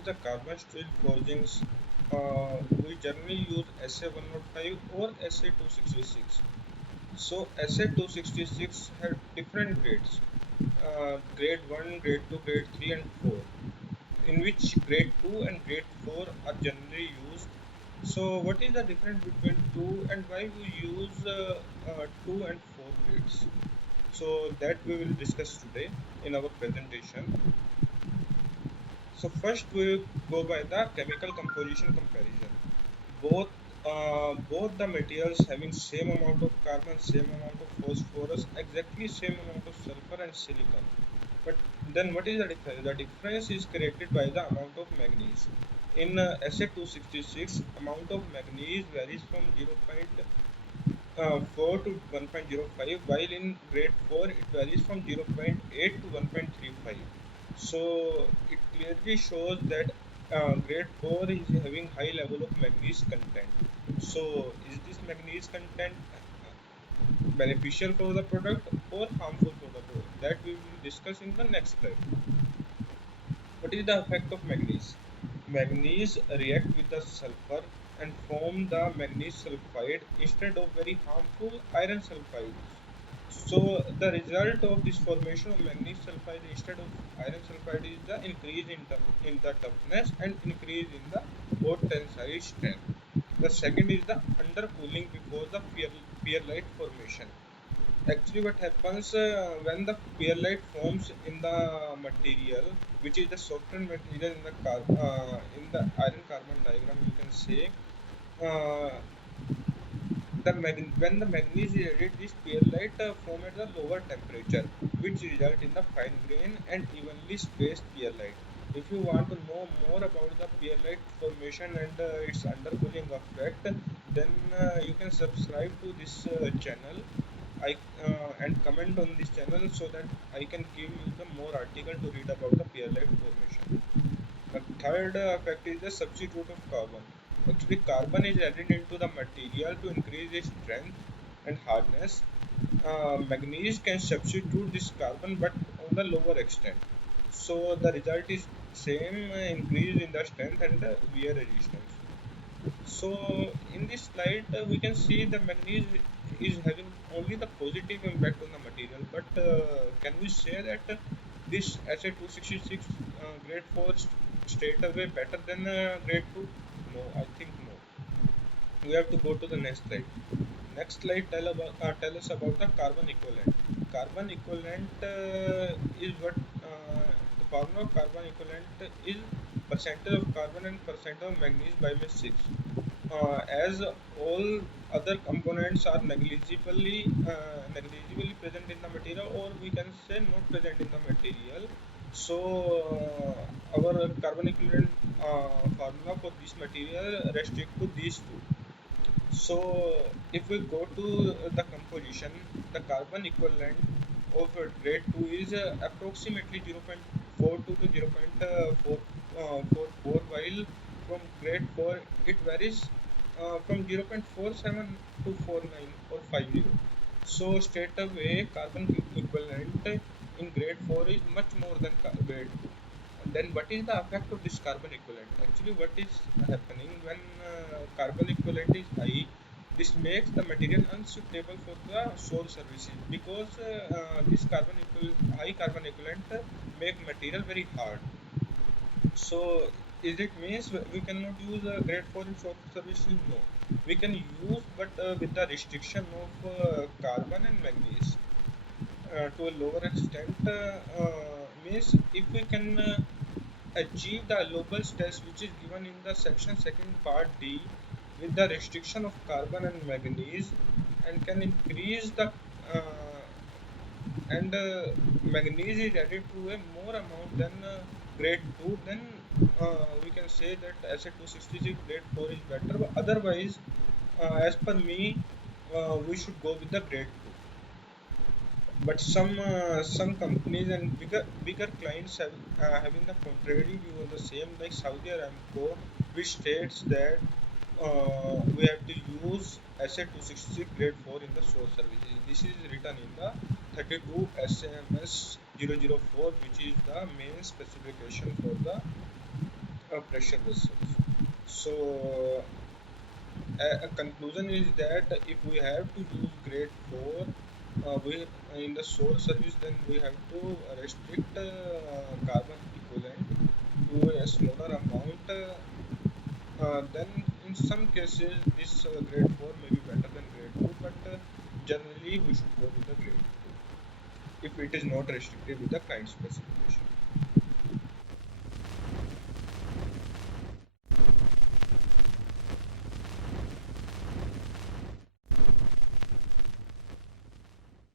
use the carbon steel forgings, we generally use SA105 or SA266. So SA266 have different grades, grade 1, grade 2, grade 3 and 4, in which grade 2 and grade 4 are generally used. So what is the difference between 2 and why we use 2 and 4 grades? So that we will discuss today in our presentation. So first we go by the chemical composition comparison. Both the materials having same amount of carbon, same amount of phosphorus, exactly same amount of sulfur and silicon. But then what is the difference? The difference is created by the amount of manganese. In SA266, amount of manganese varies from 0.4 to 1.05, while in grade 4 it varies from 0.8 to 1.35. So it clearly shows that grade 4 is having high level of manganese content. So is this manganese content beneficial for the product or harmful for the product? That we will discuss in the next slide. What is the effect of manganese? Manganese react with the sulfur and form the manganese sulfide instead of very harmful iron sulfide. So the result of this formation of manganese sulfide instead of iron sulfide is the increase in the toughness and increase in the hot tensile strength. The second is the undercooling before the pearlite formation. Actually, what happens when the pearlite forms in the material, which is the softened material in the in the iron carbon diagram, you can say uh, when the manganese is added, this pearlite form at the lower temperature, which result in the fine grain and evenly spaced pearlite. If you want to know more about the pearlite formation and its undercooling effect, then you can subscribe to this channel. I and comment on this channel so that I can give you the more article to read about the pearlite formation. The third effect is the substitute of carbon. Actually, carbon is added into the material to increase its strength and hardness. Manganese can substitute this carbon but on the lower extent. So the result is same increase in the strength and the wear resistance. So in this slide we can see the manganese is having only the positive impact on the material, but can we say that this SA266 grade 4 straight away better than grade 2? No, I think no. We have to go to the next slide. Next slide tell us about the carbon equivalent. Carbon equivalent is what the formula of carbon equivalent is percentage of carbon and percent of manganese by mass 6. As all other components are negligibly present in the material, or we can say not present in the material, so our carbon equivalent formula for this material restrict to these two. So if we go to the composition, the carbon equivalent of grade 2 is approximately 0.42 to 0.44, while from grade 4 it varies from 0.47 to 49 or 50. So straight away carbon equivalent in grade 4 is much more than grade 2. And then what is the effect of this carbon equivalent? Actually, what is happening when carbon equivalent is high? This makes the material unsuitable for the soil services because this high carbon equivalent make material very hard. So is it means we cannot use grade 4 in soil services? No, we can use, but with the restriction of carbon and manganese to a lower extent. Means if we can achieve the allowable stress which is given in the section 2nd part D with the restriction of carbon and manganese, and can increase the and manganese is added to a more amount than grade 2, then we can say that SA266 grade 4 is better, but otherwise as per me we should go with the grade 2. But some companies and bigger clients have having the contrary view on the same, like Saudi Aramco, which states that we have to use SA266 grade 4 in the source services. This is written in the 32 SAMS 004, which is the main specification for the pressure vessels. So a conclusion is that if we have to use grade 4 we in the source service, then we have to restrict carbon equivalent to a smaller amount. Then in some cases this grade 4 may be better than grade 2, but generally we should go with the grade 2 if it is not restricted with the client specification.